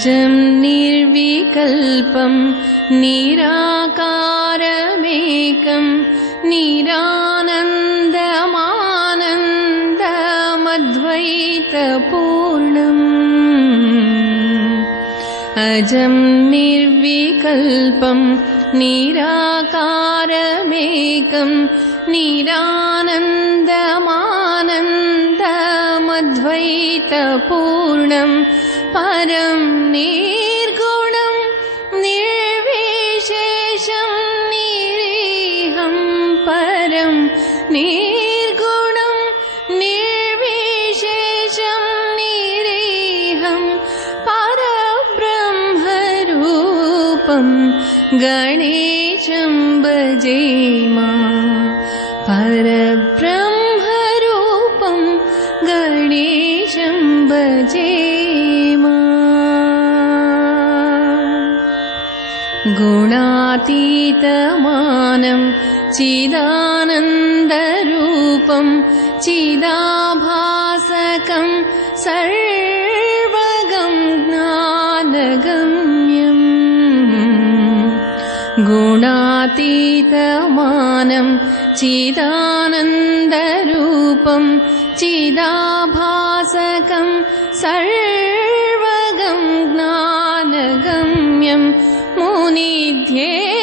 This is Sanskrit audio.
अजं निर्विकल्पं निराकारमेकं निरानन्दमानन्दमद्वैतपूर्णम् अजं निर्विकल्पं निराकारमेकं निरानन्दमानन्दमद्वैतपूर्णं परं निर्गुणं निर्विशेषं निरीहं परं निर्गुणं निर्विशेषं निरीहं परब्रह्मरूपं गणेशं भजेमा परब्रह्मरूपं गणेशं भजेमा गुणातीतमानं चिदानन्दरूपं चिदाभासकं सर्वगं ज्ञानगम्यम् गुणातीतमानं चिदानन्दरूपं चिदाभासकं सर्वगं ज्ञानगम्यं मुनिध्ये